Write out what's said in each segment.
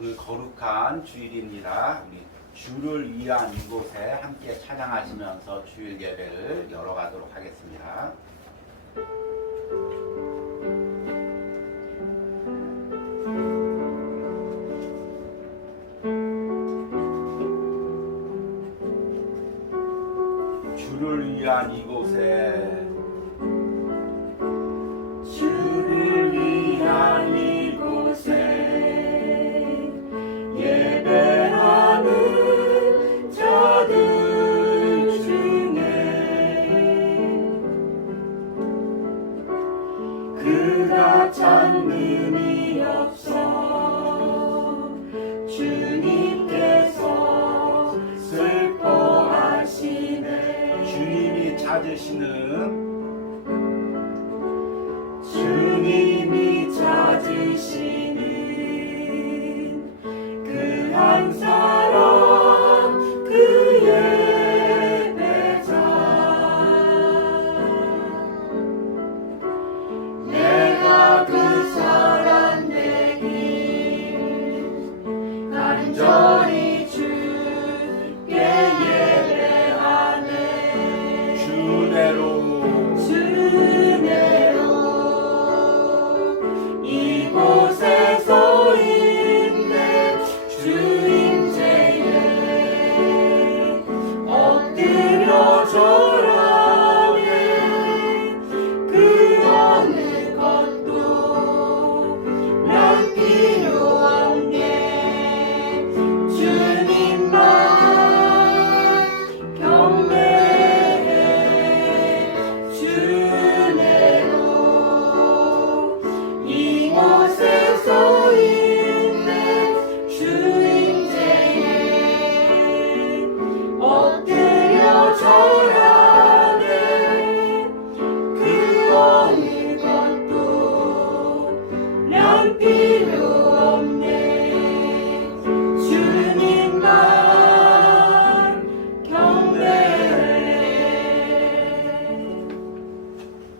오늘 거룩한 주일입니다. 우리 주를 위한 이곳에 함께 찬양하시면서 주일 예배를 열어가도록 하겠습니다. 주를 위한 이곳에 주를 위한 이곳에 예배하는 자들 중에 그가 찾는이 없어 주님께서 슬퍼하시네. 주님이 찾으시는 그 한 사람 그 예배자 내가 그 사람 되길 간절히 주께 예배하네. 주내로 이곳에서 있네. 주임제에 엎드려 절하네. 그 어느 것도 난 필요 없네. 주님만 경배해. 주내로 이곳에서 있네. 주임제에 엎드려 절하네. 그 어느 것도 난 필요 없네. 주님만 경배해.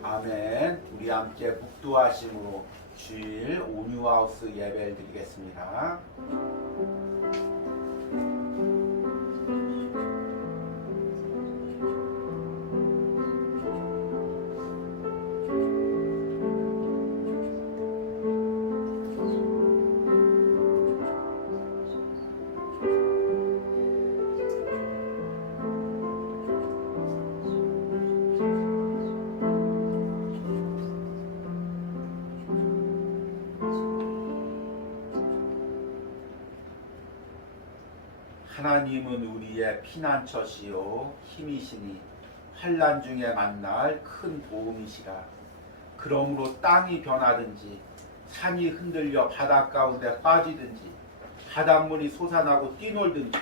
아멘. 우리 함께 묵도하심으로 주일 온유하우스 예배를 드리겠습니다. 하나님은 우리의 피난처시요 힘이시니 환난 중에 만날 큰 도움이시라. 그러므로 땅이 변하든지 산이 흔들려 바닷 가운데 빠지든지 바닷물이 솟아나고 뛰놀든지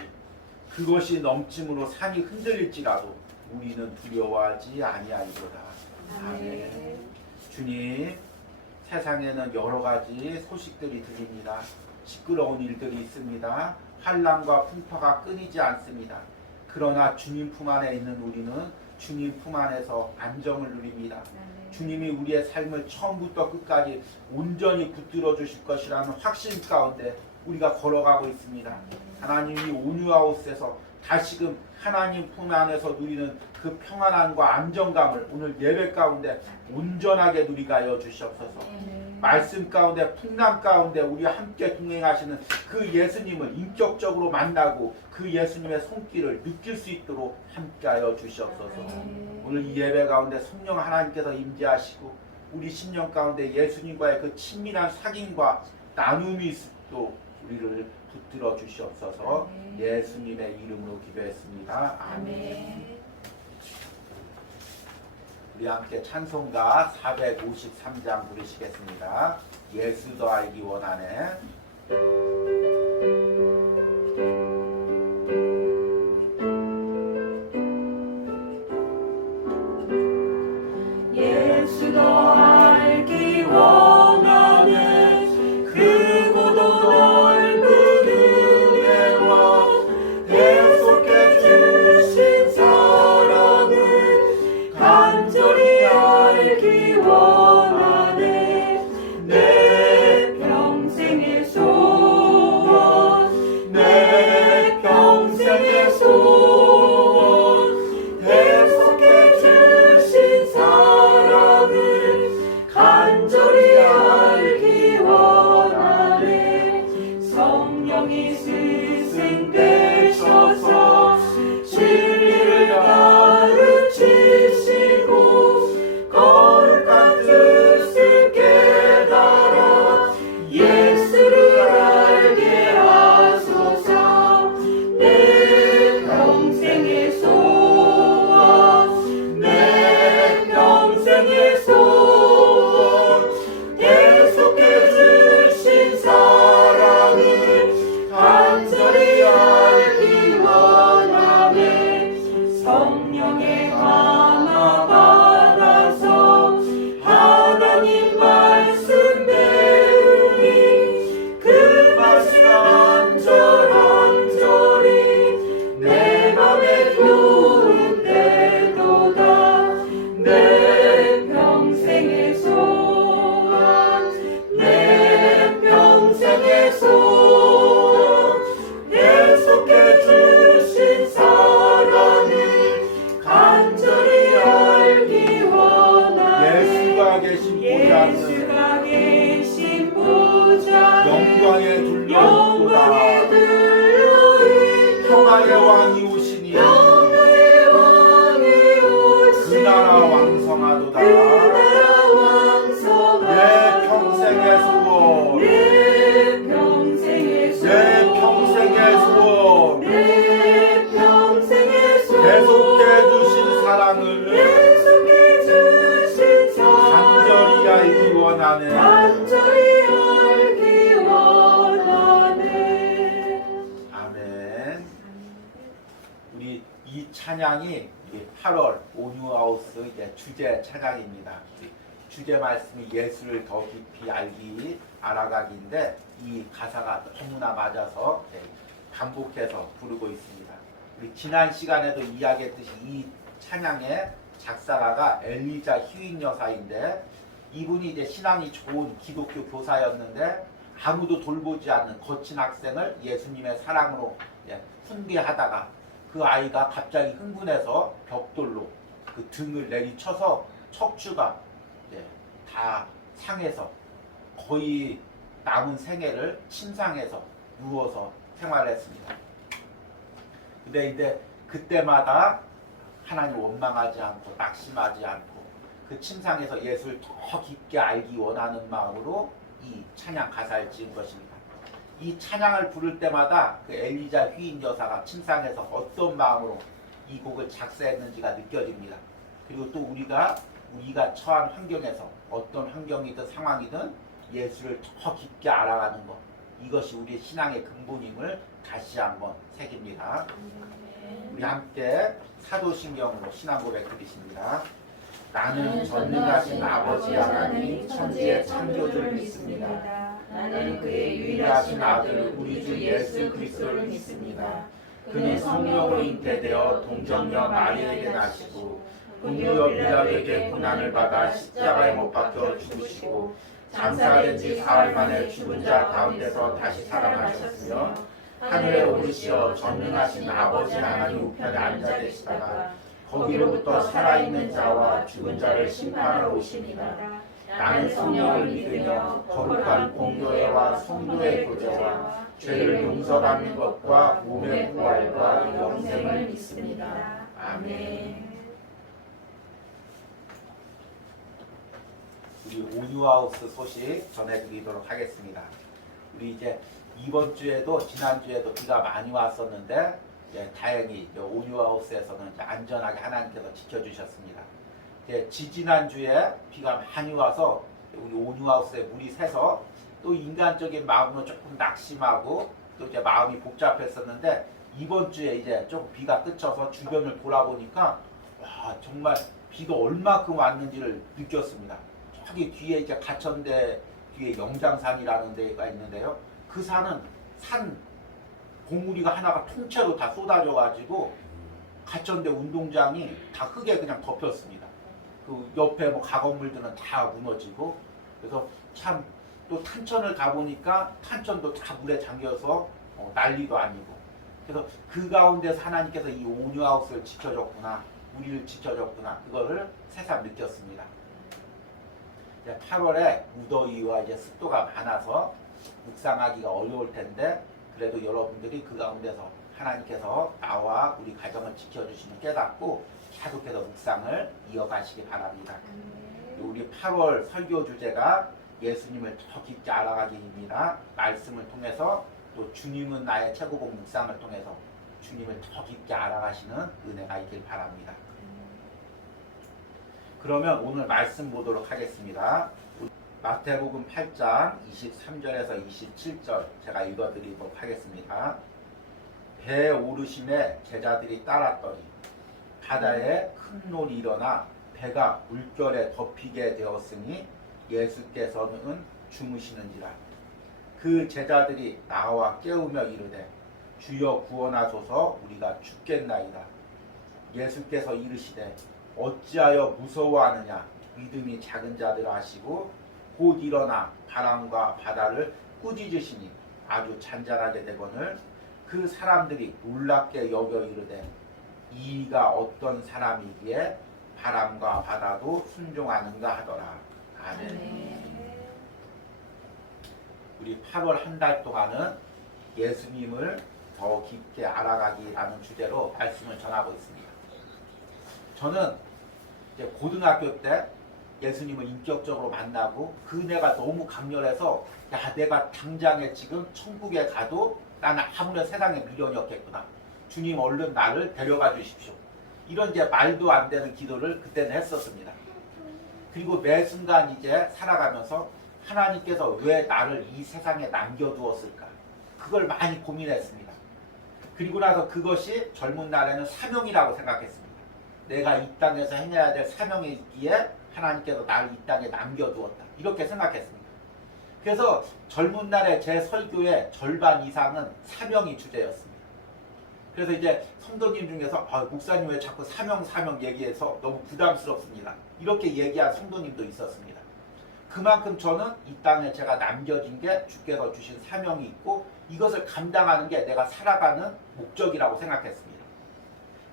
그것이 넘침으로 산이 흔들릴지라도 우리는 두려워하지 아니하리로다. 아멘. 주님, 세상에는 여러 가지 소식들이 들립니다. 시끄러운 일들이 있습니다. 환난과 풍파가 끊이지 않습니다. 그러나 주님 품 안에 있는 우리는 주님 품 안에서 안정을 누립니다. 주님이 우리의 삶을 처음부터 끝까지 온전히 붙들어 주실 것이라는 확신 가운데 우리가 걸어가고 있습니다. 하나님이 온유하우스에서 다시금 하나님 품 안에서 누리는 그 평안함과 안정감을 오늘 예배 가운데 온전하게 누리게 하여 주시옵소서. 말씀 가운데 풍랑 가운데 우리와 함께 동행하시는 그 예수님을 인격적으로 만나고 그 예수님의 손길을 느낄 수 있도록 함께하여 주시옵소서. 오늘 이 예배 가운데 성령 하나님께서 임재하시고 우리 심령 가운데 예수님과의 그 친밀한 사귐과 나눔이 있도록 우리를 붙들어 주시옵소서. 예수님의 이름으로 기도했습니다. 아멘. 우리 함께 찬송가 453장 부르시겠습니다. 예수 더 알기 원하네. 예수 더 알기 원하네. 크고도 넓은 은혜와 계속해 주신 사랑을 간절히 알기 원하네. 내 평생의 소원 자세히 알기 원하네. 아멘. 우리 이 찬양이 8월 온유하우스 이제 주제 찬양입니다. 주제 말씀이 예수를 더 깊이 알기 알아가기인데 이 가사가 너무나 맞아서 반복해서 부르고 있습니다. 우리 지난 시간에도 이야기했듯이 이 찬양의 작사가가 엘리자 휴인 여사인데 이분이 이제 신앙이 좋은 기독교 교사였는데 아무도 돌보지 않는 거친 학생을 예수님의 사랑으로 훈계하다가 그 아이가 갑자기 흥분해서 벽돌로 그 등을 내리쳐서 척추가 다 상해서 거의 남은 생애를 침상에서 누워서 생활했습니다. 근데 이제 그때마다 하나님 원망하지 않고 낙심하지 않고 그 침상에서 예수를 더 깊게 알기 원하는 마음으로 이 찬양 가사를 지은 것입니다. 이 찬양을 부를 때마다 그 엘리자 휘인 여사가 침상에서 어떤 마음으로 이 곡을 작사했는지가 느껴집니다. 그리고 또 우리가 처한 환경에서 어떤 환경이든 상황이든 예수를 더 깊게 알아가는 것, 이것이 우리의 신앙의 근본임을 다시 한번 새깁니다. 우리 함께 사도신경으로 신앙 고백 드리십니다. 나는 전능하신 아버지 하나님 천지의 창조주를 믿습니다. 나는 그의 유일하신 아들 우리 주 예수 그리스도를 믿습니다. 그는 성령으로 잉태되어 동정녀 마리아에게 나시고 본디오 빌라도에게 고난을 받아 십자가에 못 박혀 죽으시고 장사된 지 사흘 만에 죽은 자 가운데서 다시 살아나셨으며 하늘에 오르시어 전능하신 아버지 하나님 우편에 앉아 계시다가 거기로부터 살아있는 자와 죽은 자를 심판하러 오십니다. 나는 성령을 믿으며 거룩한 공교회와 성도의 교제와 죄를 용서받는 것과 몸의 부활과 영생을 믿습니다. 아멘. 우리 온유하우스 소식 전해드리도록 하겠습니다. 우리 이제 이번 주에도 지난 주에도 비가 많이 왔었는데 다행히 온유하우스에서는 안전하게 하나님께서 지켜주셨습니다. 지지난 주에 비가 많이 와서 우리 온유하우스에 물이 새서 또 인간적인 마음으로 조금 낙심하고 또 이제 마음이 복잡했었는데 이번 주에 이제 좀 비가 그쳐서 주변을 돌아보니까 와 정말 비가 얼마큼 왔는지를 느꼈습니다. 저기 뒤에 이제 가천대 뒤에 영장산이라는 데가 있는데요. 그 산은 산 봉우리가 하나가 통째로 다 쏟아져 가지고 가천대 운동장이 다 흙에 그냥 덮였습니다. 그 옆에 뭐 가건물들은 다 무너지고 그래서 참 또 탄천을 가보니까 탄천도 다 물에 잠겨서 난리도 아니고 그래서 그 가운데서 하나님께서 이 온유하우스를 지켜줬구나 우리를 지켜줬구나 그거를 새삼 느꼈습니다. 8월에 무더위와 이제 습도가 많아서 묵상하기가 어려울 텐데 그래도 여러분들이 그 가운데서 하나님께서 나와 우리 가정을 지켜주시는 깨닫고 계속해서 묵상을 이어가시기 바랍니다. 우리 8월 설교 주제가 예수님을 더 깊게 알아가기입니다. 말씀을 통해서 또 주님은 나의 최고봉 묵상을 통해서 주님을 더 깊게 알아가시는 은혜가 있길 바랍니다. 그러면 오늘 말씀 보도록 하겠습니다. 마태복음 8장 23절에서 27절 제가 읽어드리도록 하겠습니다. 배에 오르심에 제자들이 따랐더니 바다에 큰 논이 일어나 배가 물결에 덮이게 되었으니 예수께서는 주무시는지라. 그 제자들이 나와 깨우며 이르되 주여 구원하소서 우리가 죽겠나이다. 예수께서 이르시되 어찌하여 무서워하느냐 믿음이 작은 자들아 하시고 곧 일어나 바람과 바다를 꾸짖으시니 아주 잔잔하게 되거늘 그 사람들이 놀랍게 여겨 이르되 이가 어떤 사람이기에 바람과 바다도 순종하는가 하더라. 아멘. 우리 8월 한 달 동안은 예수님을 더 깊게 알아가기라는 주제로 말씀을 전하고 있습니다. 저는 이제 고등학교 때 예수님을 인격적으로 만나고 그 은혜가 너무 강렬해서 야 내가 당장에 지금 천국에 가도 나는 아무런 세상에 미련이 없겠구나. 주님 얼른 나를 데려가 주십시오. 이런 이제 말도 안 되는 기도를 그때는 했었습니다. 그리고 매 순간 이제 살아가면서 하나님께서 왜 나를 이 세상에 남겨두었을까? 그걸 많이 고민했습니다. 그리고 나서 그것이 젊은 날에는 사명이라고 생각했습니다. 내가 이 땅에서 해내야 될 사명이 있기에 하나님께서 나를 이 땅에 남겨두었다. 이렇게 생각했습니다. 그래서 젊은 날에 제 설교의 절반 이상은 사명이 주제였습니다. 그래서 이제 성도님 중에서 목사님 왜 자꾸 사명 얘기해서 너무 부담스럽습니다. 이렇게 얘기한 성도님도 있었습니다. 그만큼 저는 이 땅에 제가 남겨진 게 주께서 주신 사명이 있고 이것을 감당하는 게 내가 살아가는 목적이라고 생각했습니다.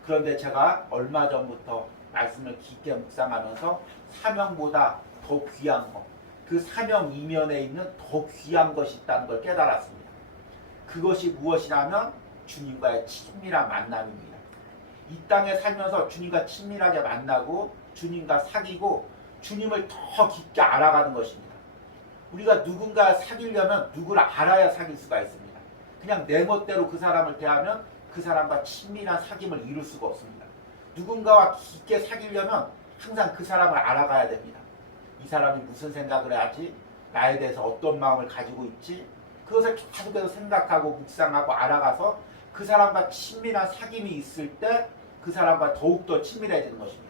그런데 제가 얼마 전부터 말씀을 깊게 묵상하면서 사명보다 더 귀한 것, 그 사명 이면에 있는 더 귀한 것이 있다는 걸 깨달았습니다. 그것이 무엇이냐면 주님과의 친밀한 만남입니다. 이 땅에 살면서 주님과 친밀하게 만나고 주님과 사귀고 주님을 더 깊게 알아가는 것입니다. 우리가 누군가 사귀려면 누구를 알아야 사귈 수가 있습니다. 그냥 내 멋대로 그 사람을 대하면 그 사람과 친밀한 사귐을 이룰 수가 없습니다. 누군가와 깊게 사귀려면 항상 그 사람을 알아가야 됩니다. 이 사람이 무슨 생각을 하지? 나에 대해서 어떤 마음을 가지고 있지? 그것을 계속해서 생각하고 묵상하고 알아가서 그 사람과 친밀한 사귐이 있을 때 그 사람과 더욱더 친밀해지는 것입니다.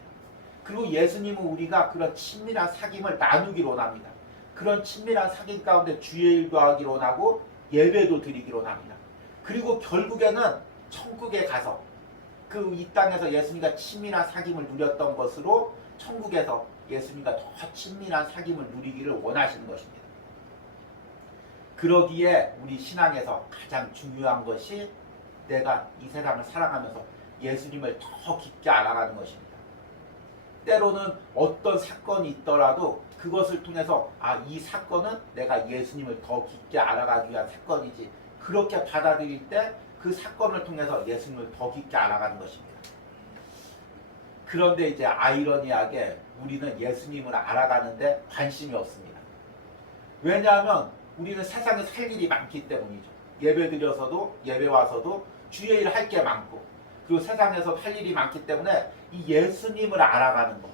그리고 예수님은 우리가 그런 친밀한 사귐을 나누기로 원합니다. 그런 친밀한 사귐 가운데 주의 일도 하기로 원하고 예배도 드리기로 원합니다. 그리고 결국에는 천국에 가서 그 이 땅에서 예수님과 친밀한 사귐을 누렸던 것으로 천국에서 예수님과 더 친밀한 사귐을 누리기를 원하시는 것입니다. 그러기에 우리 신앙에서 가장 중요한 것이 내가 이 세상을 살아가면서 예수님을 더 깊게 알아가는 것입니다. 때로는 어떤 사건이 있더라도 그것을 통해서 이 사건은 내가 예수님을 더 깊게 알아가기 위한 사건이지, 그렇게 받아들일 때 그 사건을 통해서 예수님을 더 깊게 알아가는 것입니다. 그런데 이제 아이러니하게 우리는 예수님을 알아가는데 관심이 없습니다. 왜냐하면 우리는 세상에 살 일이 많기 때문이죠. 예배 드려서도 예배 와서도 주의 일 할 게 많고, 그리고 세상에서 할 일이 많기 때문에 이 예수님을 알아가는 것,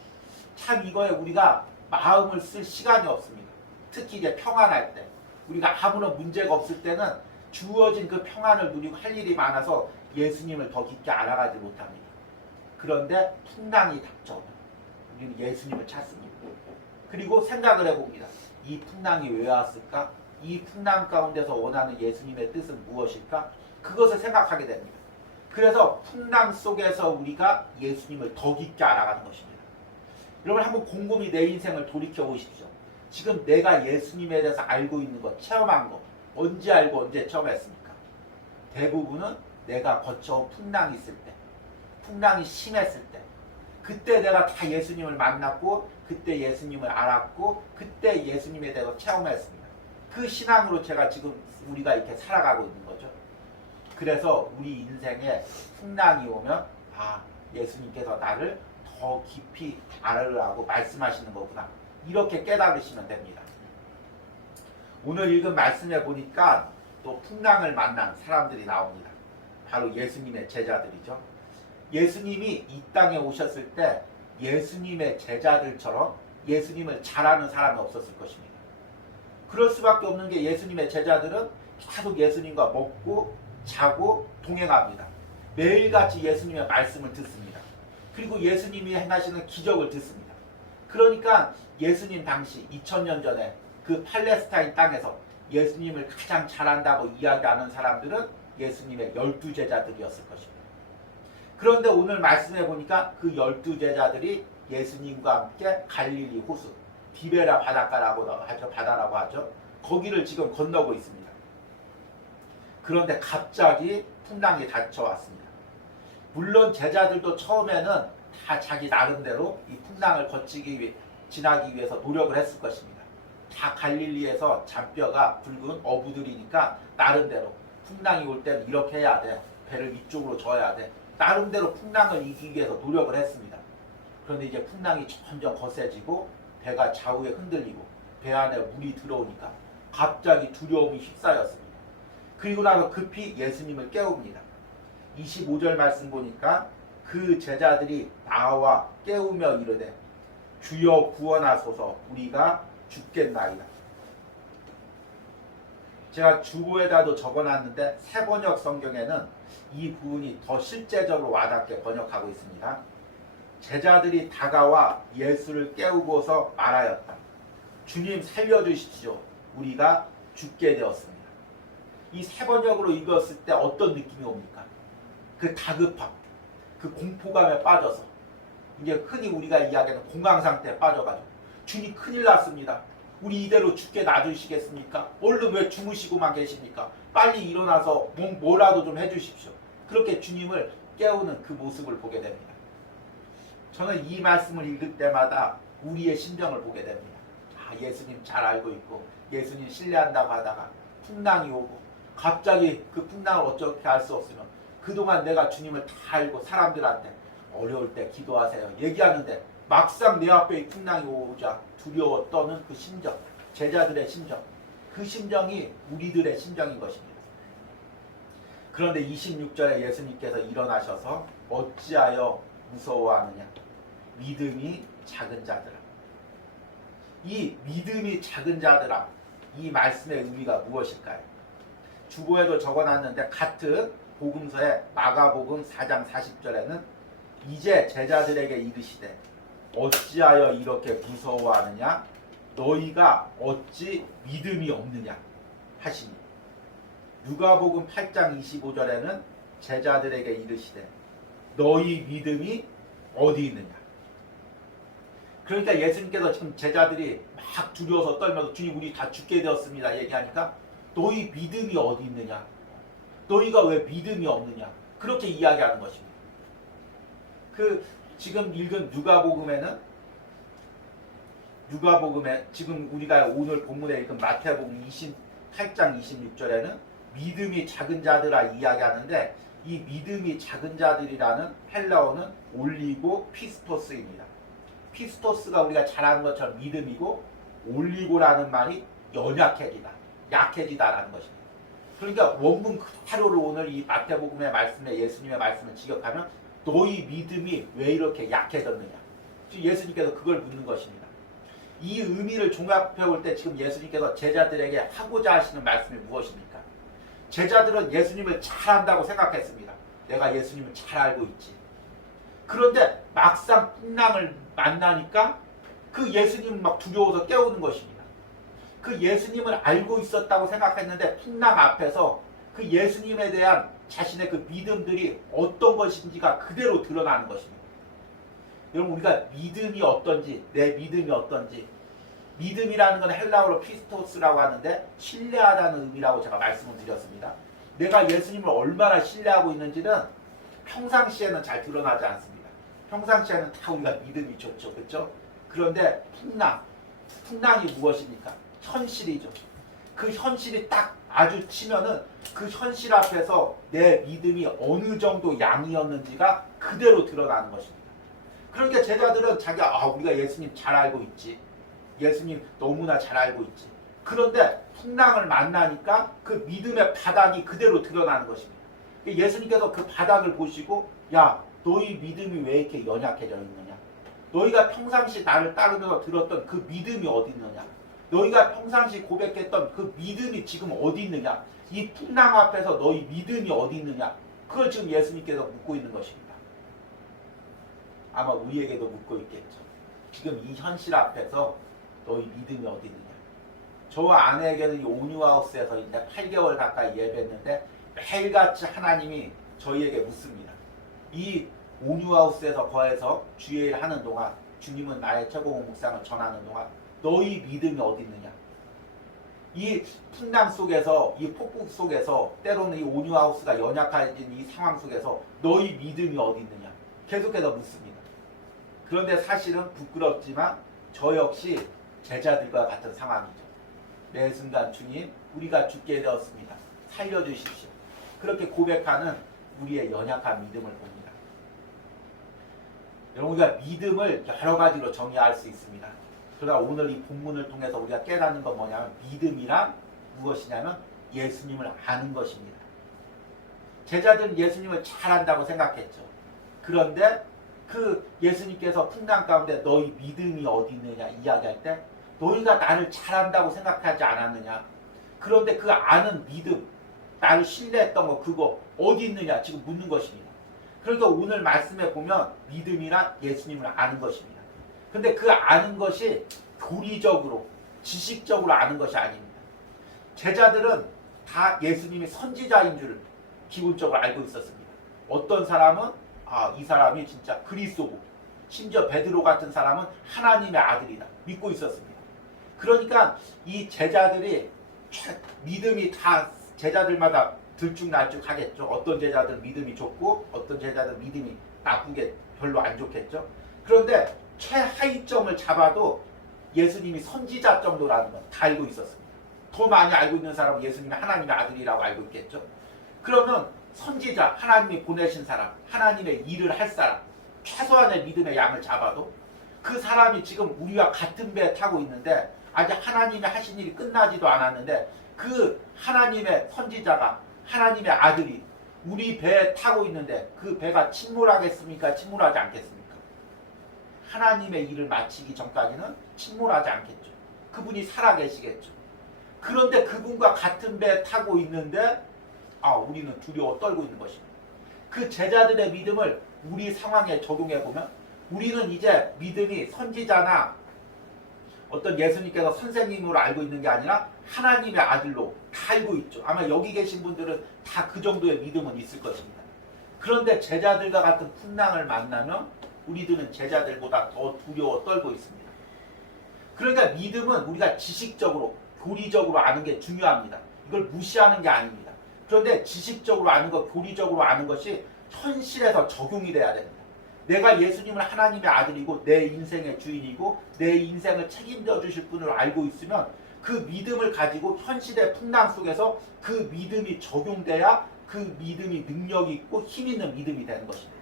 참 이거에 우리가 마음을 쓸 시간이 없습니다. 특히 이제 평안할 때, 우리가 아무런 문제가 없을 때는 주어진 그 평안을 누리고 할 일이 많아서 예수님을 더 깊게 알아가지 못합니다. 그런데 풍랑이 닥쳐오면 우리는 예수님을 찾습니다. 그리고 생각을 해봅니다. 이 풍랑이 왜 왔을까? 이 풍랑 가운데서 원하는 예수님의 뜻은 무엇일까? 그것을 생각하게 됩니다. 그래서 풍랑 속에서 우리가 예수님을 더 깊게 알아가는 것입니다. 여러분 한번 곰곰이 내 인생을 돌이켜 보십시오. 지금 내가 예수님에 대해서 알고 있는 것, 체험한 것, 언제 알고 언제 처음 했습니까? 대부분은 내가 거쳐온 풍랑이 있을 때, 풍랑이 심했을 때, 그때 내가 다 예수님을 만났고 그때 예수님을 알았고 그때 예수님에 대해서 체험했습니다. 그 신앙으로 제가 지금 우리가 이렇게 살아가고 있는 거죠. 그래서 우리 인생에 풍랑이 오면 예수님께서 나를 더 깊이 알으라고 말씀하시는 거구나, 이렇게 깨달으시면 됩니다. 오늘 읽은 말씀에 보니까 또 풍랑을 만난 사람들이 나옵니다. 바로 예수님의 제자들이죠. 예수님이 이 땅에 오셨을 때 예수님의 제자들처럼 예수님을 잘 아는 사람이 없었을 것입니다. 그럴 수밖에 없는 게 예수님의 제자들은 계속 예수님과 먹고 자고 동행합니다. 매일같이 예수님의 말씀을 듣습니다. 그리고 예수님이 행하시는 기적을 듣습니다. 그러니까 예수님 당시 2000년 전에 그 팔레스타인 땅에서 예수님을 가장 잘한다고 이야기하는 사람들은 예수님의 12제자들이었을 것입니다. 그런데 오늘 말씀해 보니까 그 12제자들이 예수님과 함께 갈릴리 호수, 디베라 바닷가라고 하죠, 바다라고 하죠. 거기를 지금 건너고 있습니다. 그런데 갑자기 풍랑이 닥쳐왔습니다. 물론 제자들도 처음에는 다 자기 나름대로 이 풍랑을 지나기 위해서 노력을 했을 것입니다. 다 갈릴리에서 잔뼈가 굵은 어부들이니까 나름대로 풍랑이 올 때는 이렇게 해야 돼, 배를 이쪽으로 져야 돼, 나름대로 풍랑을 이기기 위해서 노력을 했습니다. 그런데 이제 풍랑이 점점 거세지고 배가 좌우에 흔들리고 배 안에 물이 들어오니까 갑자기 두려움이 휩싸였습니다. 그리고 나서 급히 예수님을 깨웁니다. 25절 말씀 보니까 그 제자들이 나와 깨우며 이르되 주여 구원하소서, 우리가 죽겠나이다. 제가 주보에다도 적어놨는데 새번역 성경에는 이 부분이 더 실제적으로 와닿게 번역하고 있습니다. 제자들이 다가와 예수를 깨우고서 말하였다. 주님 살려주십시오. 우리가 죽게 되었습니다. 이 새번역으로 읽었을 때 어떤 느낌이 옵니까? 그 다급함, 그 공포감에 빠져서 이제 흔히 우리가 이야기하는 공황 상태에 빠져가지고 주님 큰일 났습니다. 우리 이대로 죽게 놔주시겠습니까? 얼른 왜 주무시고만 계십니까? 빨리 일어나서 뭐라도 좀 해주십시오. 그렇게 주님을 깨우는 그 모습을 보게 됩니다. 저는 이 말씀을 읽을 때마다 우리의 심정을 보게 됩니다. 아, 예수님 잘 알고 있고 예수님 신뢰한다고 하다가 풍랑이 오고 갑자기 그 풍랑을 어떻게 알 수 없으면 그동안 내가 주님을 다 알고 사람들한테 어려울 때 기도하세요 얘기하는데 막상 내 앞에 이 풍랑이 오자 두려워 떠는 그 심정, 제자들의 심정, 그 심정이 우리들의 심정인 것입니다. 그런데 26절에 예수님께서 일어나셔서 어찌하여 무서워하느냐? 믿음이 작은 자들아. 이 믿음이 작은 자들아, 이 말씀의 의미가 무엇일까요? 주보에도 적어놨는데 같은 복음서의 마가복음 4장 40절에는 이제 제자들에게 이르시되 어찌하여 이렇게 무서워하느냐? 너희가 어찌 믿음이 없느냐? 하시니 누가복음 8장 25절에는 제자들에게 이르시되 너희 믿음이 어디 있느냐? 그러니까 예수님께서 지금 제자들이 막 두려워서 떨면서 주님 우리 다 죽게 되었습니다 얘기하니까 너희 믿음이 어디 있느냐? 너희가 왜 믿음이 없느냐? 그렇게 이야기하는 것입니다. 그 지금 읽은 누가복음에 지금 우리가 오늘 본문에 읽은 마태복음 28장 26절에는 믿음이 작은 자들아 이야기하는데 이 믿음이 작은 자들이라는 헬라어는 올리고 피스토스입니다. 피스토스가 우리가 잘 아는 것처럼 믿음이고 올리고라는 말이 연약해지다, 약해지다라는 것입니다. 그러니까 원문 그대로를 오늘 이 마태복음의 말씀에 예수님의 말씀을 직역하면 너희 믿음이 왜 이렇게 약해졌느냐? 지금 예수님께서 그걸 묻는 것입니다. 이 의미를 종합해 볼 때 지금 예수님께서 제자들에게 하고자 하시는 말씀이 무엇입니까? 제자들은 예수님을 잘 안다고 생각했습니다. 내가 예수님을 잘 알고 있지. 그런데 막상 풍랑을 만나니까 그 예수님은 막 두려워서 깨우는 것입니다. 그 예수님을 알고 있었다고 생각했는데 풍랑 앞에서 그 예수님에 대한 자신의 그 믿음들이 어떤 것인지가 그대로 드러나는 것입니다. 여러분 우리가 믿음이 어떤지, 내 믿음이 어떤지, 믿음이라는 건 헬라어로 피스토스라고 하는데 신뢰하다는 의미라고 제가 말씀을 드렸습니다. 내가 예수님을 얼마나 신뢰하고 있는지는 평상시에는 잘 드러나지 않습니다. 평상시에는 다 우리가 믿음이 좋죠. 그렇죠? 그런데 풍랑이 무엇입니까? 현실이죠. 그 현실이 딱 마주치면은 그 현실 앞에서 내 믿음이 어느 정도 양이었는지가 그대로 드러나는 것입니다. 그러니까 제자들은 우리가 예수님 잘 알고 있지. 예수님 너무나 잘 알고 있지. 그런데 풍랑을 만나니까 그 믿음의 바닥이 그대로 드러나는 것입니다. 예수님께서 그 바닥을 보시고 야, 너희 믿음이 왜 이렇게 연약해져 있느냐? 너희가 평상시 나를 따르면서 들었던 그 믿음이 어디 있느냐? 너희가 평상시 고백했던 그 믿음이 지금 어디 있느냐? 이 풍랑 앞에서 너희 믿음이 어디 있느냐? 그걸 지금 예수님께서 묻고 있는 것입니다. 아마 우리에게도 묻고 있겠죠. 지금 이 현실 앞에서 너희 믿음이 어디 있느냐? 저와 아내에게는 이 온유하우스에서 이제 8개월 가까이 예배했는데 매일같이 하나님이 저희에게 묻습니다. 이 온유하우스에서 거해서 주일 하는 동안 주님은 나의 최고봉 묵상을 전하는 동안 너희 믿음이 어디 있느냐? 이 풍랑 속에서, 이 폭풍 속에서, 때로는 이 온유하우스가 연약해진 이 상황 속에서 너희 믿음이 어디 있느냐? 계속해서 묻습니다. 그런데 사실은 부끄럽지만 저 역시 제자들과 같은 상황이죠. 매 순간 주님, 우리가 죽게 되었습니다. 살려주십시오. 그렇게 고백하는 우리의 연약한 믿음을 봅니다. 여러분, 우리가 믿음을 여러 가지로 정의할 수 있습니다. 그러나 오늘 이 본문을 통해서 우리가 깨닫는 건 뭐냐면 믿음이란 무엇이냐면 예수님을 아는 것입니다. 제자들은 예수님을 잘 안다고 생각했죠. 그런데 그 예수님께서 풍랑 가운데 너희 믿음이 어디 있느냐 이야기할 때 너희가 나를 잘 안다고 생각하지 않았느냐? 그런데 그 아는 믿음, 나를 신뢰했던 거 그거 어디 있느냐 지금 묻는 것입니다. 그러니까 오늘 말씀에 보면 믿음이나 예수님을 아는 것입니다. 근데 그 아는 것이 교리적으로 지식적으로 아는 것이 아닙니다. 제자들은 다 예수님이 선지자인 줄 기본적으로 알고 있었습니다. 어떤 사람은 이 사람이 진짜 그리스도고, 심지어 베드로 같은 사람은 하나님의 아들이다 믿고 있었습니다. 그러니까 이 제자들이 믿음이 다 제자들마다 들쭉날쭉 하겠죠. 어떤 제자들은 믿음이 좋고 어떤 제자들은 믿음이 나쁘게 별로 안 좋겠죠. 그런데 최하위점을 잡아도 예수님이 선지자 정도라는 건 다 알고 있었습니다. 더 많이 알고 있는 사람은 예수님이 하나님의 아들이라고 알고 있겠죠. 그러면 선지자, 하나님이 보내신 사람, 하나님의 일을 할 사람, 최소한의 믿음의 양을 잡아도 그 사람이 지금 우리와 같은 배에 타고 있는데 아직 하나님의 하신 일이 끝나지도 않았는데 그 하나님의 선지자가 하나님의 아들이 우리 배에 타고 있는데 그 배가 침몰하겠습니까? 침몰하지 않겠습니까? 하나님의 일을 마치기 전까지는 침몰하지 않겠죠. 그분이 살아계시겠죠. 그런데 그분과 같은 배에 타고 있는데 우리는 두려워 떨고 있는 것입니다. 그 제자들의 믿음을 우리 상황에 적용해 보면 우리는 이제 믿음이 선지자나 어떤 예수님께서 선생님으로 알고 있는 게 아니라 하나님의 아들로 다 알고 있죠. 아마 여기 계신 분들은 다 그 정도의 믿음은 있을 것입니다. 그런데 제자들과 같은 풍랑을 만나면 우리들은 제자들보다 더 두려워 떨고 있습니다. 그러니까 믿음은 우리가 지식적으로 교리적으로 아는 게 중요합니다. 이걸 무시하는 게 아닙니다. 그런데 지식적으로 아는 것, 교리적으로 아는 것이 현실에서 적용이 돼야 됩니다. 내가 예수님을 하나님의 아들이고 내 인생의 주인이고 내 인생을 책임져 주실 분을 알고 있으면 그 믿음을 가지고 현실의 풍랑 속에서 그 믿음이 적용돼야 그 믿음이 능력이 있고 힘 있는 믿음이 되는 것입니다.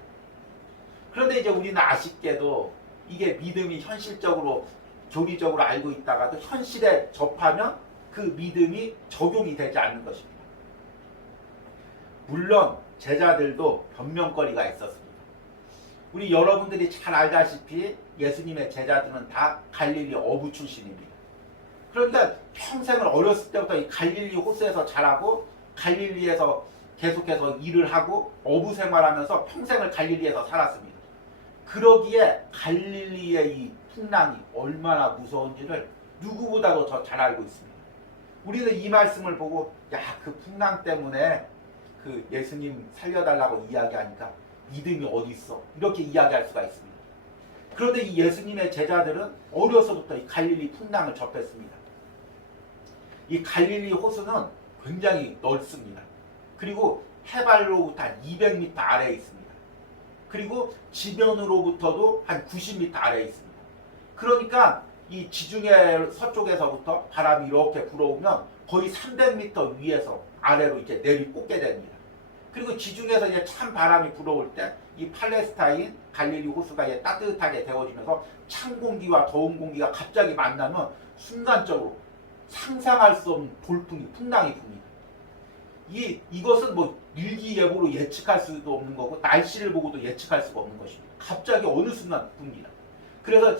그런데 이제 우리는 아쉽게도 이게 믿음이 현실적으로 교리적으로 알고 있다가도 현실에 접하면 그 믿음이 적용이 되지 않는 것입니다. 물론 제자들도 변명거리가 있었습니다. 우리 여러분들이 잘 알다시피 예수님의 제자들은 다 갈릴리 어부 출신입니다. 그러니까 평생을 어렸을 때부터 이 갈릴리 호수에서 자라고 갈릴리에서 계속해서 일을 하고 어부 생활하면서 평생을 갈릴리에서 살았습니다. 그러기에 갈릴리의 이 풍랑이 얼마나 무서운지를 누구보다도 더 잘 알고 있습니다. 우리는 이 말씀을 보고 그 풍랑 때문에 그 예수님 살려달라고 이야기하니까 믿음이 어디 있어? 이렇게 이야기할 수가 있습니다. 그런데 이 예수님의 제자들은 어려서부터 이 갈릴리 풍랑을 접했습니다. 이 갈릴리 호수는 굉장히 넓습니다. 그리고 해발로부터 한 200m 아래에 있습니다. 그리고 지면으로부터도 한 90m 아래에 있습니다. 그러니까 이 지중해 서쪽에서부터 바람이 이렇게 불어오면 거의 300m 위에서 아래로 이제 내리꽂게 됩니다. 그리고 지중해에서 이제 찬 바람이 불어올 때 이 팔레스타인 갈릴리 호수가 이제 따뜻하게 데워지면서 찬 공기와 더운 공기가 갑자기 만나면 순간적으로 상상할 수 없는 돌풍이 풍랑이 붑니다. 이것은 뭐 일기예보로 예측할 수도 없는 거고 날씨를 보고도 예측할 수가 없는 것입니다. 갑자기 어느 순간 붑니다. 그래서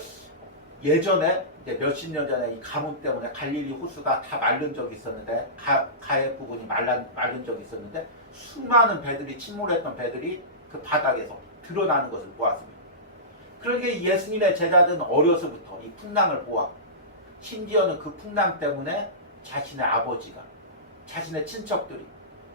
예전에 이제 몇십 년 전에 이 가뭄 때문에 갈릴리 호수가 다 마른 적이 있었는데 가해 부분이 마른 적이 있었는데 수많은 배들이 침몰했던 배들이 그 바닥에서 드러나는 것을 보았습니다. 그러니까 예수님의 제자들은 어려서부터 이 풍랑을 보았고 심지어는 그 풍랑 때문에 자신의 아버지가 자신의 친척들이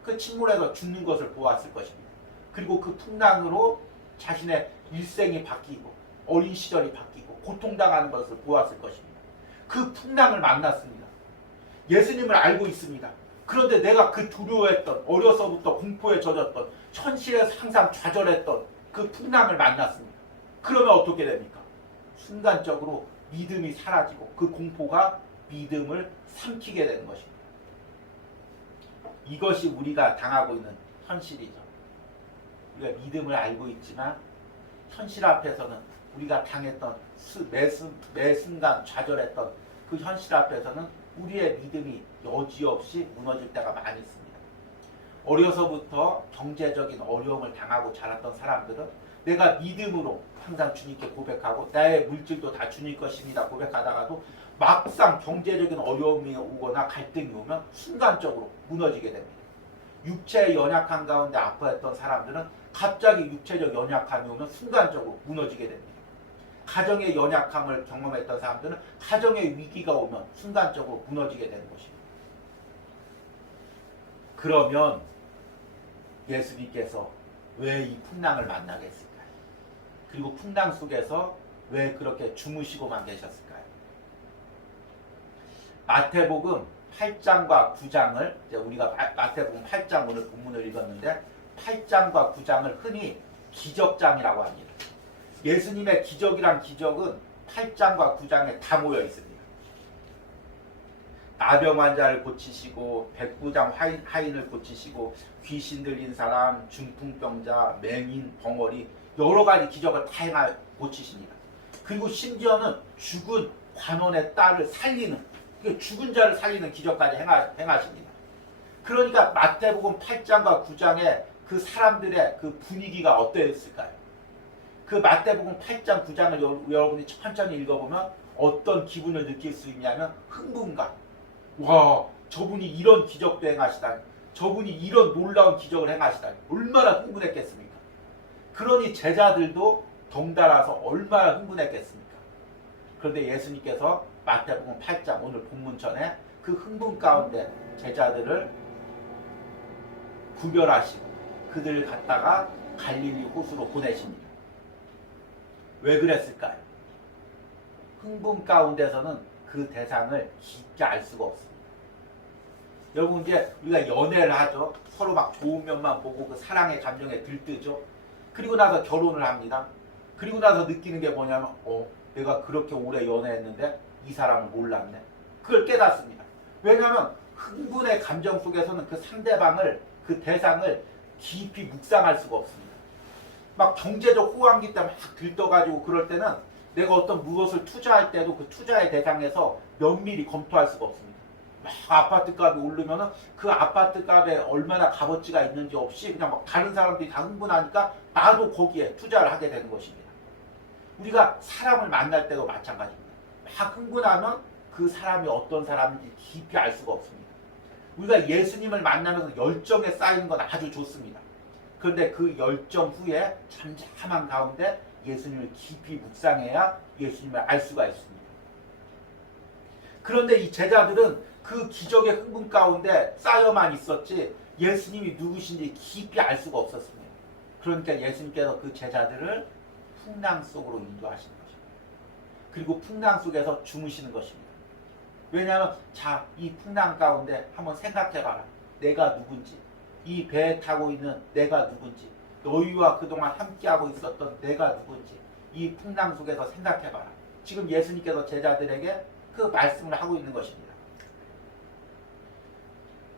그 침몰에서 죽는 것을 보았을 것입니다. 그리고 그 풍랑으로 자신의 일생이 바뀌고 어린 시절이 바뀌고 고통당하는 것을 보았을 것입니다. 그 풍랑을 만났습니다. 예수님을 알고 있습니다. 그런데 내가 그 두려워했던 어려서부터 공포에 젖었던 현실에서 항상 좌절했던 그 풍랑을 만났습니다. 그러면 어떻게 됩니까? 순간적으로 믿음이 사라지고 그 공포가 믿음을 삼키게 되는 것입니다. 이것이 우리가 당하고 있는 현실이죠. 우리가 믿음을 알고 있지만 현실 앞에서는 우리가 당했던 매 순간 좌절했던 그 현실 앞에서는 우리의 믿음이 여지없이 무너질 때가 많이 있습니다. 어려서부터 경제적인 어려움을 당하고 자랐던 사람들은 내가 믿음으로 항상 주님께 고백하고 나의 물질도 다 주님 것입니다 고백하다가도 막상 경제적인 어려움이 오거나 갈등이 오면 순간적으로 무너지게 됩니다. 육체의 연약한 가운데 아파했던 사람들은 갑자기 육체적 연약함이 오면 순간적으로 무너지게 됩니다. 가정의 연약함을 경험했던 사람들은 가정의 위기가 오면 순간적으로 무너지게 되는 것입니다. 그러면 예수님께서 왜 이 풍랑을 만나겠을까요? 그리고 풍랑 속에서 왜 그렇게 주무시고만 계셨을까요? 마태복음 8장과 9장을 우리가 마태복음 8장 오늘 본문을 읽었는데 8장과 9장을 흔히 기적장이라고 합니다. 예수님의 기적이란 기적은 8장과 9장에 다 모여 있습니다. 나병 환자를 고치시고 백부장 하인을 고치시고 귀신 들린 사람, 중풍병자, 맹인, 벙어리 여러 가지 기적을 다 고치십니다. 그리고 심지어는 죽은 관원의 딸을 살리는 죽은 자를 살리는 기적까지 행하십니다. 그러니까 마태복음 8장과 9장에 그 사람들의 그 분위기가 어떠했을까요? 그 마태복음 8장 9장을 여러분이 천천히 읽어보면 어떤 기분을 느낄 수 있냐면 흥분감. 와, 저분이 이런 기적도 행하시다니, 저분이 이런 놀라운 기적을 행하시다니 얼마나 흥분했겠습니까? 그러니 제자들도 덩달아서 얼마나 흥분했겠습니까? 그런데 예수님께서 마태복음 8장 오늘 본문 전에 그 흥분 가운데 제자들을 구별하시고 그들을 갖다가 갈릴리 호수로 보내십니다. 왜 그랬을까요? 흥분 가운데서는 그 대상을 깊게 알 수가 없습니다. 여러분 이제 우리가 연애를 하죠. 서로 막 좋은 면만 보고 그 사랑의 감정에 들뜨죠. 그리고 나서 결혼을 합니다. 그리고 나서 느끼는 게 뭐냐면 내가 그렇게 오래 연애했는데 이 사람을 몰랐네. 그걸 깨닫습니다. 왜냐하면 흥분의 감정 속에서는 그 상대방을 그 대상을 깊이 묵상할 수가 없습니다. 막 경제적 호황기 때문에 막 들떠가지고 그럴 때는 내가 어떤 무엇을 투자할 때도 그 투자의 대상에서 면밀히 검토할 수가 없습니다. 막 아파트 값이 오르면은 그 아파트 값에 얼마나 값어치가 있는지 없이 그냥 막 다른 사람들이 다 흥분하니까 나도 거기에 투자를 하게 되는 것입니다. 우리가 사람을 만날 때도 마찬가지입니다. 막 흥분하면 그 사람이 어떤 사람인지 깊이 알 수가 없습니다. 우리가 예수님을 만나면서 열정에 쌓이는 건 아주 좋습니다. 그런데 그 열정 후에 잠잠한 가운데 예수님을 깊이 묵상해야 예수님을 알 수가 있습니다. 그런데 이 제자들은 그 기적의 흥분 가운데 쌓여만 있었지 예수님이 누구신지 깊이 알 수가 없었습니다. 그러니까 예수님께서 그 제자들을 풍랑 속으로 인도하시는 것입니다. 그리고 풍랑 속에서 주무시는 것입니다. 왜냐하면 이 풍랑 가운데 한번 생각해봐라. 내가 누군지, 이 배에 타고 있는 내가 누군지, 너희와 그동안 함께하고 있었던 내가 누군지 이 풍랑 속에서 생각해봐라. 지금 예수님께서 제자들에게 그 말씀을 하고 있는 것입니다.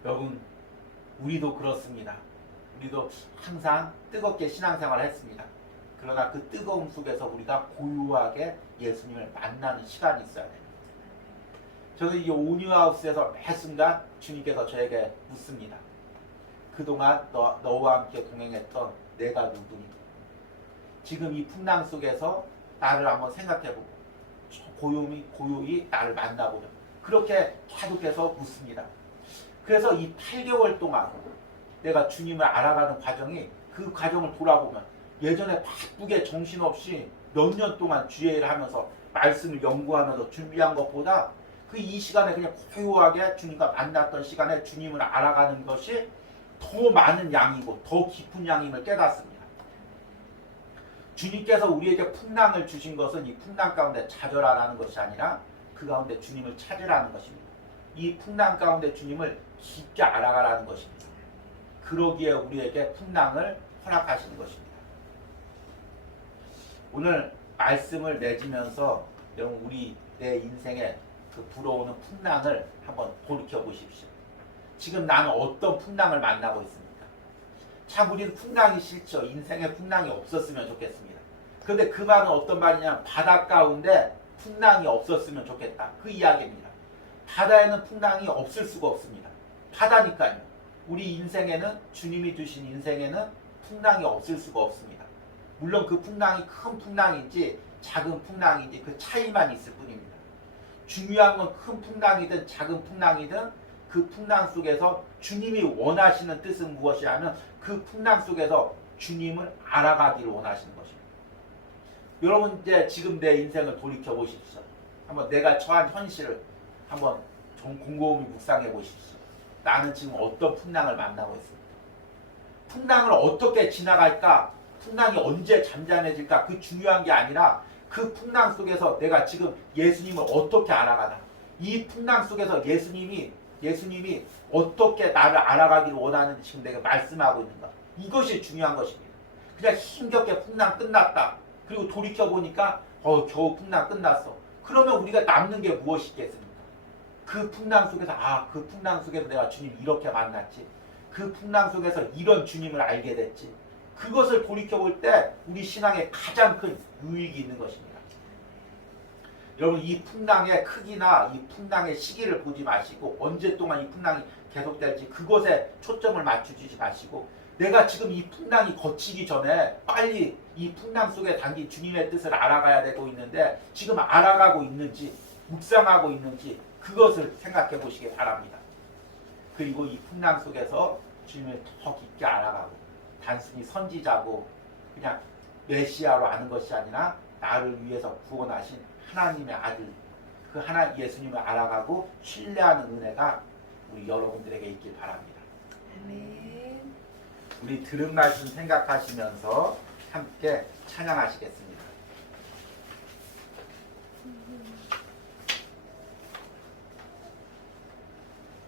여러분, 우리도 그렇습니다. 우리도 항상 뜨겁게 신앙생활을 했습니다. 그러나 그 뜨거움 속에서 우리가 고요하게 예수님을 만나는 시간이 있어야 됩니다. 저는 이 온유하우스에서 매 순간 주님께서 저에게 묻습니다. 그동안 너와 함께 동행했던 내가 누구니? 지금 이 풍랑 속에서 나를 한번 생각해보고 고요히 나를 만나보려. 그렇게 계속해서 묻습니다. 그래서 이 8개월 동안 내가 주님을 알아가는 과정이 그 과정을 돌아보면 예전에 바쁘게 정신없이 몇 년 동안 주예를 하면서 말씀을 연구하면서 준비한 것보다 그 이 시간에 그냥 고요하게 주님과 만났던 시간에 주님을 알아가는 것이 더 많은 양이고 더 깊은 양임을 깨닫습니다. 주님께서 우리에게 풍랑을 주신 것은 이 풍랑 가운데 찾으라는 것이 아니라 그 가운데 주님을 찾으라는 것입니다. 이 풍랑 가운데 주님을 깊게 알아가라는 것입니다. 그러기에 우리에게 풍랑을 허락하시는 것입니다. 오늘 말씀을 맺으면서 여러분 내 인생에 그 불어오는 풍랑을 한번 돌이켜 보십시오. 지금 나는 어떤 풍랑을 만나고 있습니까? 참 우리는 풍랑이 싫죠. 인생에 풍랑이 없었으면 좋겠습니다. 그런데 그 말은 어떤 말이냐면 바다 가운데 풍랑이 없었으면 좋겠다. 그 이야기입니다. 바다에는 풍랑이 없을 수가 없습니다. 바다니까요. 우리 인생에는 주님이 주신 인생에는 풍랑이 없을 수가 없습니다. 물론 그 풍랑이 큰 풍랑인지 작은 풍랑인지 그 차이만 있을 뿐입니다. 중요한 건 큰 풍랑이든 작은 풍랑이든 그 풍랑 속에서 주님이 원하시는 뜻은 무엇이냐면 그 풍랑 속에서 주님을 알아가기를 원하시는 것입니다. 여러분 이제 지금 내 인생을 돌이켜 보십시오. 한번 내가 처한 현실을 한번 좀 곰곰이 묵상해 보십시오. 나는 지금 어떤 풍랑을 만나고 있습니까? 풍랑을 어떻게 지나갈까? 풍랑이 언제 잠잠해질까? 그 중요한 게 아니라 그 풍랑 속에서 내가 지금 예수님을 어떻게 알아가나? 이 풍랑 속에서 예수님이 어떻게 나를 알아가기를 원하는지 지금 내가 말씀하고 있는가? 이것이 중요한 것입니다. 그냥 힘겹게 풍랑 끝났다. 그리고 돌이켜보니까 겨우 풍랑 끝났어. 그러면 우리가 남는 게 무엇이 있겠습니까? 그 풍랑 속에서 그 풍랑 속에서 내가 주님 이렇게 만났지. 그 풍랑 속에서 이런 주님을 알게 됐지. 그것을 돌이켜볼 때 우리 신앙에 가장 큰 유익이 있는 것입니다. 여러분 이 풍랑의 크기나 이 풍랑의 시기를 보지 마시고 언제 동안 이 풍랑이 계속될지 그것에 초점을 맞추지 마시고 내가 지금 이 풍랑이 거치기 전에 빨리 이 풍랑 속에 담긴 주님의 뜻을 알아가야 되고 있는데 지금 알아가고 있는지 묵상하고 있는지 그것을 생각해 보시기 바랍니다. 그리고 이 풍랑 속에서 주님을 더 깊게 알아가고 단순히 선지자고 그냥 메시아로 아는 것이 아니라 나를 위해서 구원하신 하나님의 아들 그 하나님 예수님을 알아가고 신뢰하는 은혜가 우리 여러분들에게 있길 바랍니다. 아멘. 우리 들은 말씀 생각하시면서 함께 찬양하시겠습니다.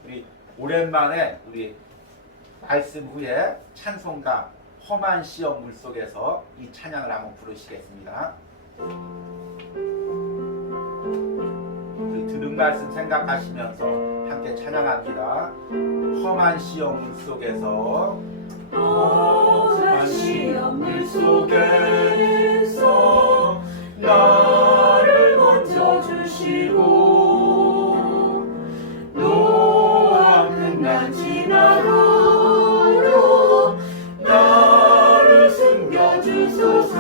우리 오랜만에 우리 말씀 후에 찬송가 험한 시험 물속에서 이 찬양을 한번 부르시겠습니다. 우리 들은 말씀 생각하시면서 함께 찬양합니다. 험한 시험 물속에서 험한 시험 물속에서 나를 건져주시고 노한 풍랑 지나도록 나를 숨겨주소서.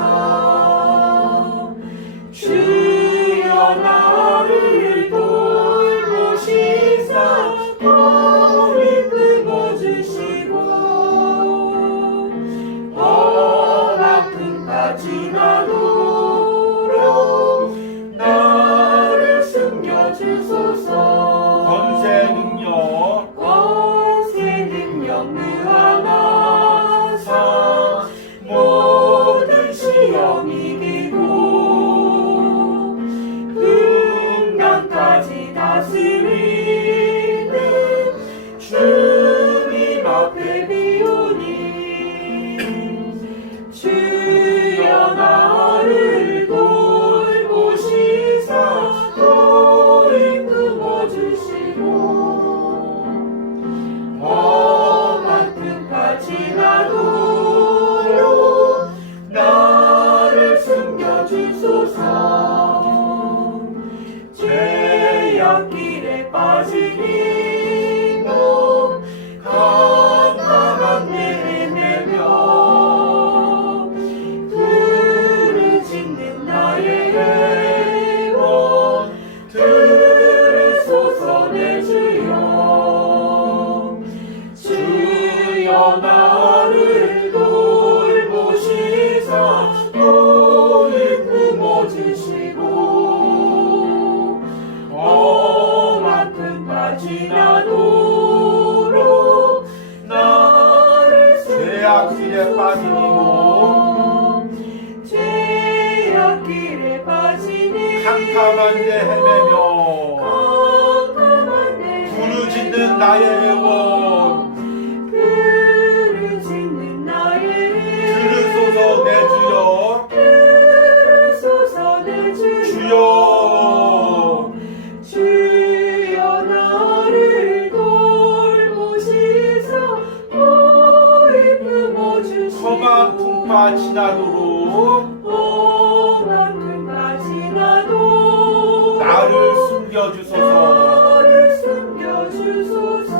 주여 나를 돌보시사 허리 끊어주시고 험한 풍파 지나도록 나를 숨겨주소서. 권세 능력 무한하사 모든 시험 이기고 끝날까지 다스리는 주님 앞에 비우니 주여 나를 돌보시사 허리 끊어주시고 험한 풍파 지나도록 나를 숨겨주소서. 죄악길에 빠진 이 몸 깜깜한 내 헤매며 부르짖는 나의 영혼 들으소서 내 주여. 주여 나를 돌보시사 허리 품어주시고 험한 풍파 지나도록 나를 죄악길에 빠진 이 몸 죄악길에 빠진 이 캄캄한 데 헤매며 캄캄한 데 부르짖는 나의 영혼 부르짖는 나의 들으소서 내 주여 들으소서 내 주여 주여 나를 돌보시사 허리 품어주시고 험한 풍파 지나도록 험한 풍파 지나도록 나를 숨겨주소서. 나를 숨겨주소서.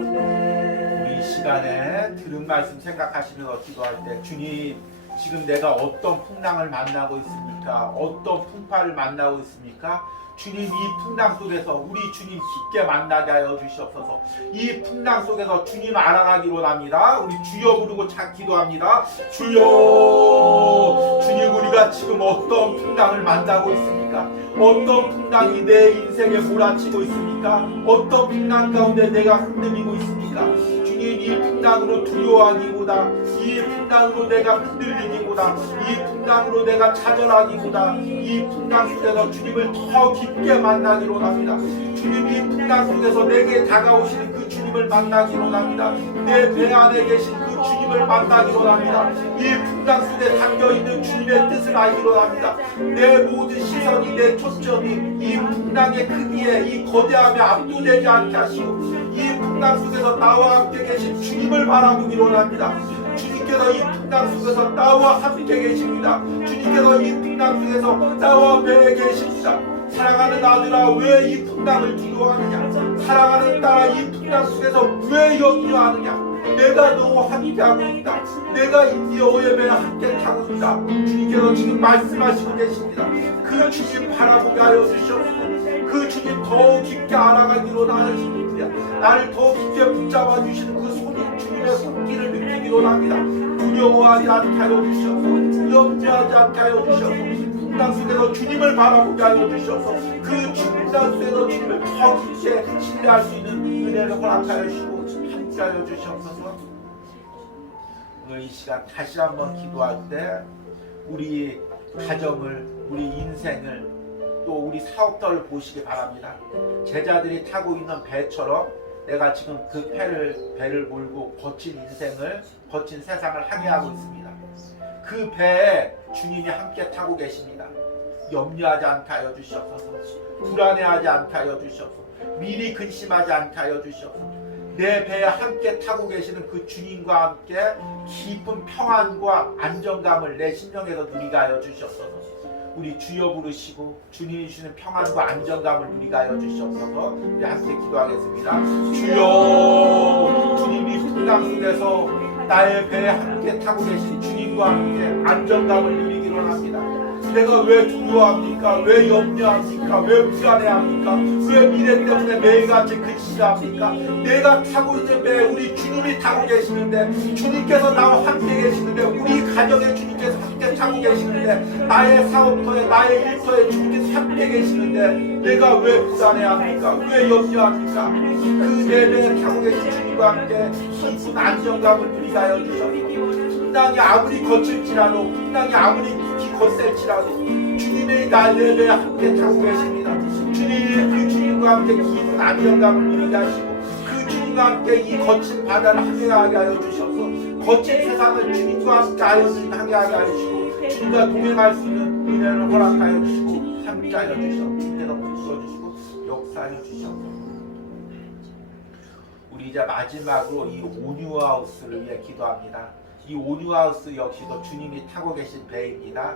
아멘. 우리 이 시간에 들은 말씀 생각하시면서 기도할 때 주님 지금 내가 어떤 풍랑을 만나고 있습니까? 어떤 풍파를 만나고 있습니까? 주님, 이 풍랑 속에서 우리 주님 깊게 만나게 하여 주시옵소서. 이 풍랑 속에서 주님 알아가기로 합니다. 우리 주여 부르고 기도합니다. 주여, 주님, 우리가 지금 어떤 풍랑을 만나고 있습니까? 어떤 풍랑이 내 인생에 몰아치고 있습니까? 어떤 풍랑 가운데 내가 흔들리고 있습니까? 주님, 이 풍랑으로 두려워하기보다, 이 풍랑으로 내가 흔들리기보다, 이 풍랑으로 내가 좌절하기보다, 이 풍랑 속에서 주님을 더 깊게 만나기로 합니다. 주님, 이 풍랑 속에서 내게 다가오시는 그 주님을 만나기로 합니다. 내 배 안에 계신 그 주님을 만나기로 합니다. 이 풍랑 속에 담겨있는 주님의 뜻을 알기로 합니다. 내 모든 시선이, 내 초점이 이 풍랑의 크기에, 이 거대함에 압도되지 않게 하시고, 이 풍랑 속에서 나와 함께 계신 주님을 바라보기로 합니다. 주님께서 이 풍랑 속에서 나와 함께 계십니다. 주님께서 이 풍랑 속에서 나와 배에 계십니다. 사랑하는 아들아, 왜 이 풍랑을 두려워하느냐? 사랑하는 딸아, 이 풍랑 속에서 왜 염려하느냐? 내가 너와 함께하고 있다. 내가 너의 배에 함께 타고 있다. 주님께서 지금 말씀하시고 계십니다. 그 주님 바라보게 하여 주시옵소서. 그 주님 더 깊게 알아가기로 나누십니다. 나를 더 깊게 붙잡아 주시는 그 손이 주님의 손길을 느끼기로 합니다. 두려워하지 않게 하여 주시옵소서. 염려하지 않게 하여 주시옵소서. 풍랑 속에서 주님을 바라보게 하여 주시옵소서. 그 풍랑 속에서 주님을 더 깊게 신뢰할 수 있는 은혜를 허락하여 주시고 함께 하여 주시옵소서. 오늘 이 시간 다시 한번 기도할 때 우리 가정을, 우리 인생을, 또 우리 사업터를 보시기 바랍니다. 제자들이 타고 있는 배처럼 내가 지금 그 배를 몰고 거친 인생을, 거친 세상을 항해하고 있습니다. 그 배에 주님이 함께 타고 계십니다. 염려하지 않게 하여 주시옵소서. 불안해하지 않게 하여 주시옵소서. 미리 근심하지 않게 하여 주시옵소서. 내 배에 함께 타고 계시는 그 주님과 함께 깊은 평안과 안정감을 내 심령에서 누리게 하여 주시옵소서. 우리 주여 부르시고 주님이 주시는 평안과 안정감을 누리게 하여 주시옵소서. 우리 함께 기도하겠습니다. 주여, 주님이 풍랑 속에서 나의 배에 함께 타고 계신 주님과 함께 안정감을 누리기로 합니다. 내가 왜 두려워합니까? 왜 염려합니까? 왜 불안해합니까? 왜 미래 때문에 매일같이 근심합니까? 내가 타고 있는 배, 우리 주님이 타고 계시는데, 주님께서 나와 함께 계시는데, 우리 가정에 주님께서 함께 타고 계시는데, 나의 사업터에, 나의 일터에 주님께서 함께 계시는데, 내가 왜 불안해합니까? 왜 염려합니까? 그 내 배에 타고 계신 주님과 함께 깊은 안정감을 누리게 하여 주셔서 풍랑이 아무리 거칠지라도, 풍랑이 아무리 깊이 거셀지라도 주님의 내 배에 함께 타고 계십니다. 주님이 그 주님과 함께 깊은 안정감을 누리게 하시고 그 주님과 함께 이 거친 바다를 항해하게 하여 주셔서 거친 세상을 주님과 함께 항해하게 하여 주시고 주님과 동행할 수 있는 은혜를 허락하여 주시고 함께 하여 주셔서 주님께서 붙여주시고 역사하여 주셔서 우리 이제 마지막으로 이 온유하우스를 위해 기도합니다. 이 온유하우스 역시도 주님이 타고 계신 배입니다.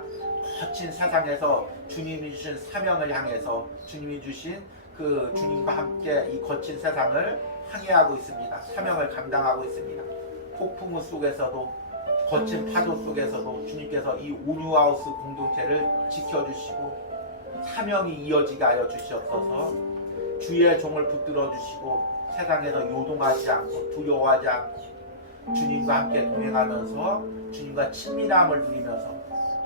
거친 세상에서 주님이 주신 사명을 향해서 주님이 주신 그 주님과 함께 이 거친 세상을 항해하고 있습니다. 사명을 감당하고 있습니다. 폭풍우 속에서도 거친 파도 속에서도 주님께서 이 온유하우스 공동체를 지켜주시고 사명이 이어지게 하여 주시옵소서. 주의 종을 붙들어 주시고 세상에서 요동하지 않고 두려워하지 않고 주님과 함께 동행하면서 주님과 친밀함을 누리면서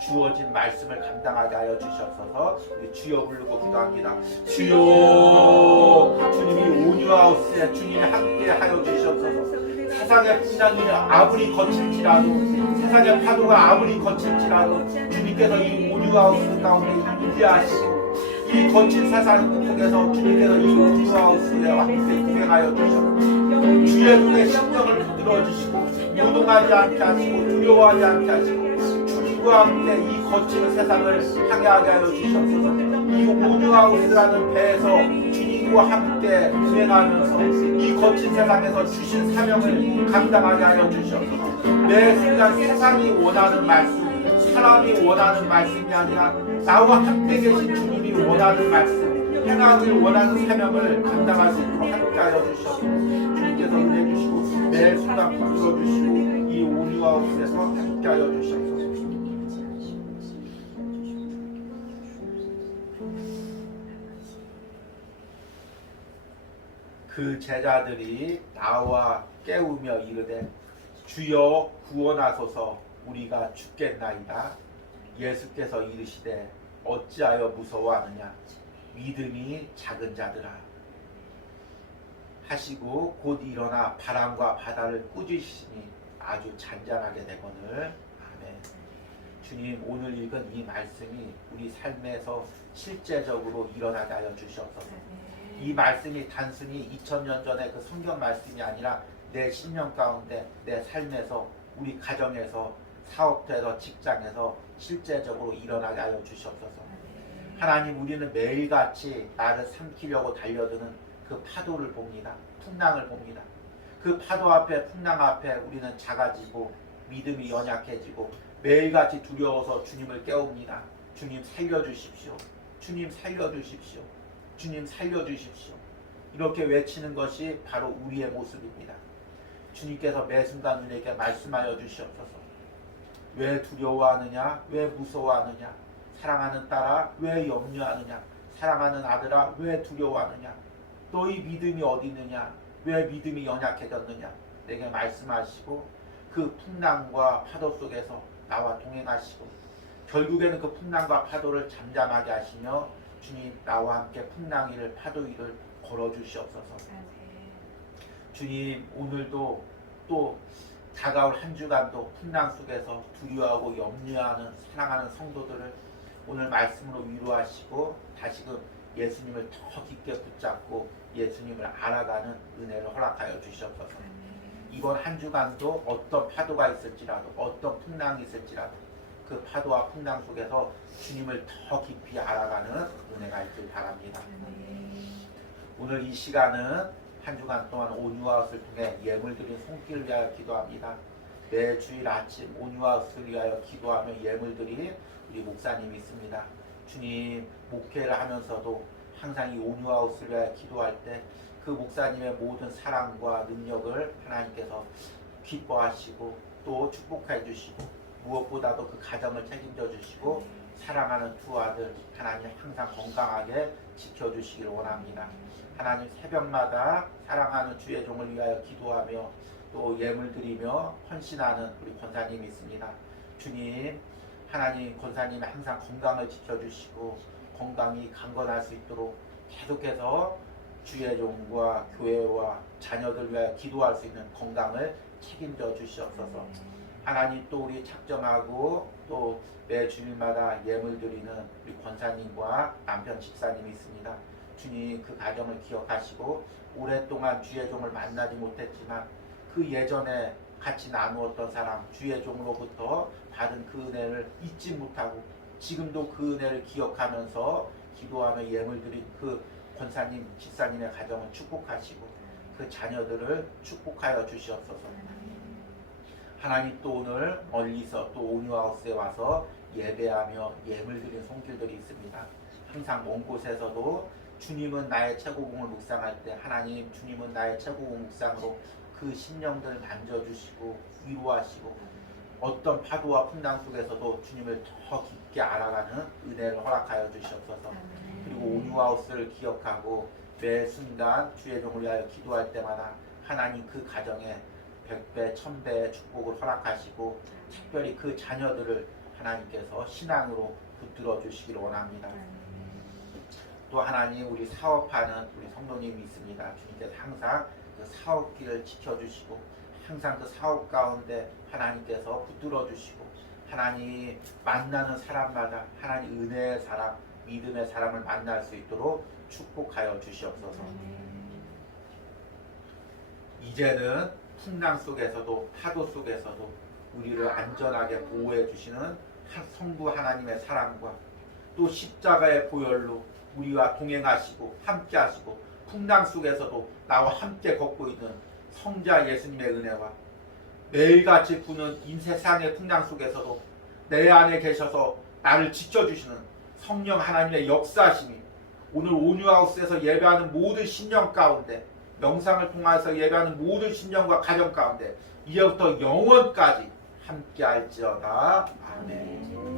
주어진 말씀을 감당하게 하여 주시옵소서. 우리 주여 부르고 기도합니다. 주여, 주님이 온유하우스에 주님이 함께 하여 주시옵소서. 세상의 풍랑이 아무리 거칠지라도 세상의 파도가 아무리 거칠지라도 주님께서 이 온유하우스 가운데 임재하시고 이 거친 세상 속에서 주님께서 이 온유하우스에 함께 동행하여 주시옵소서. 주의 눈에 심령을 붙들어 주시고 요동하지 않게 하시고 두려워하지 않게 하시고 주님과 함께 이 거친 세상을 항해하게 하여 주시옵소서. 이 온유하우스라는 배에서 주님과 함께 동행하면서 이 거친 세상에서 주신 사명을 감당하게 하여 주시옵소서. 매 순간 세상이 원하는 말씀, 사람이 원하는 말씀이 아니라 나와 함께 계신 주님이 원하는 말씀, 행하길 원하는 사명을 감당할 수 있도록 함께 하여 주시옵소서. 주님께서 은혜 주시고 매 순간 붙들어 주시고 이 온유하우스에서 함께 하여 주시옵소서. 그 제자들이 나와 깨우며 이르되 주여 구원하소서 우리가 죽겠나이다. 예수께서 이르시되 어찌하여 무서워하느냐 믿음이 작은 자들아 하시고 곧 일어나 바람과 바다를 꾸짖으시니 아주 잔잔하게 되거늘. 아멘. 주님, 오늘 읽은 이 말씀이 우리 삶에서 실제적으로 일어나게 하여 주시옵소서. 이 말씀이 단순히 2000년 전에 그 성경 말씀이 아니라 내 신령 가운데 내 삶에서 우리 가정에서 사업터에서 직장에서 실제적으로 일어나게 하여 주시옵소서. 하나님, 우리는 매일같이 나를 삼키려고 달려드는 그 파도를 봅니다. 풍랑을 봅니다. 그 파도 앞에 풍랑 앞에 우리는 작아지고 믿음이 연약해지고 매일같이 두려워서 주님을 깨웁니다. 주님 살려주십시오. 주님 살려주십시오. 주님 살려주십시오. 이렇게 외치는 것이 바로 우리의 모습입니다. 주님께서 매 순간 우리에게 말씀하여 주시옵소서. 왜 두려워하느냐? 왜 무서워하느냐? 사랑하는 딸아 왜 염려하느냐? 사랑하는 아들아 왜 두려워하느냐? 너희 믿음이 어디 있느냐? 왜 믿음이 연약해졌느냐? 내게 말씀하시고 그 풍랑과 파도 속에서 나와 동행하시고 결국에는 그 풍랑과 파도를 잠잠하게 하시며 주님 나와 함께 풍랑 위를 파도 위를 걸어주시옵소서. 주님, 오늘도 또 다가올 한 주간도 풍랑 속에서 두려워하고 염려하는 사랑하는 성도들을 오늘 말씀으로 위로하시고 다시금 예수님을 더 깊게 붙잡고 예수님을 알아가는 은혜를 허락하여 주시옵소서. 이번 한 주간도 어떤 파도가 있을지라도 어떤 풍랑이 있을지라도 그 파도와 풍랑 속에서 주님을 더 깊이 알아가는 은혜가 있길 바랍니다. 오늘 이 시간은 한 주간 동안 온유하우스를 통해 예물 드린 손길을 위하여 기도합니다. 매 주일 아침 온유하우스를 위하여 기도하며 예물 드린 우리 목사님이 있습니다. 주님, 목회를 하면서도 항상 이 온유하우스를 위하여 기도할 때 그 목사님의 모든 사랑과 능력을 하나님께서 기뻐하시고 또 축복해 주시고 무엇보다도 그 가정을 책임져 주시고 사랑하는 두 아들 하나님 항상 건강하게 지켜주시기를 원합니다. 하나님, 새벽마다 사랑하는 주의 종을 위하여 기도하며 또 예물 드리며 헌신하는 우리 권사님이 있습니다. 주님, 하나님 권사님이 항상 건강을 지켜주시고 건강이 강건할 수 있도록 계속해서 주의 종과 교회와 자녀들 위하여 기도할 수 있는 건강을 책임져 주시옵소서. 하나님, 또 우리 착정하고 또 매 주일마다 예물 드리는 우리 권사님과 남편 집사님이 있습니다. 주님, 그 가정을 기억하시고 오랫동안 주의 종을 만나지 못했지만 그 예전에 같이 나누었던 사람 주의 종으로부터 받은 그 은혜를 잊지 못하고 지금도 그 은혜를 기억하면서 기도하며 예물 드린 그 권사님, 집사님의 가정을 축복하시고 그 자녀들을 축복하여 주시옵소서. 하나님, 또 오늘 멀리서 또 온유하우스에 와서 예배하며 예물 드린 손길들이 있습니다. 항상 먼 곳에서도 주님은 나의 최고봉을 묵상할 때 하나님, 주님은 나의 최고봉 묵상으로 그 심령들을 만져주시고 위로하시고 어떤 파도와 풍랑 속에서도 주님을 더 깊게 알아가는 은혜를 허락하여 주시옵소서. 그리고 온유하우스를 기억하고 매 순간 주의 종을 위하여 기도할 때마다 하나님 그 가정에 100배, 1000배의 축복을 허락하시고 특별히 그 자녀들을 하나님께서 신앙으로 붙들어 주시기를 원합니다. 또 하나님, 우리 사업하는 우리 성도님이 있습니다. 주님께서 항상 그 사업길을 지켜주시고 항상 그 사업 가운데 하나님께서 붙들어 주시고 하나님 만나는 사람마다 하나님 은혜의 사람, 믿음의 사람을 만날 수 있도록 축복하여 주시옵소서. 이제는 풍랑 속에서도 파도 속에서도 우리를 안전하게 보호해 주시는 성부 하나님의 사랑과 또 십자가의 보혈로 우리와 동행하시고 함께 하시고 풍랑 속에서도 나와 함께 걷고 있는 성자 예수님의 은혜와 매일같이 부는 이 세상의 풍랑 속에서도 내 안에 계셔서 나를 지켜주시는 성령 하나님의 역사심이 오늘 온유하우스에서 예배하는 모든 심령 가운데 명상을 통해서 예배하는 모든 심령과 가정 가운데 이제부터 영원까지 함께 할지어다. 아멘.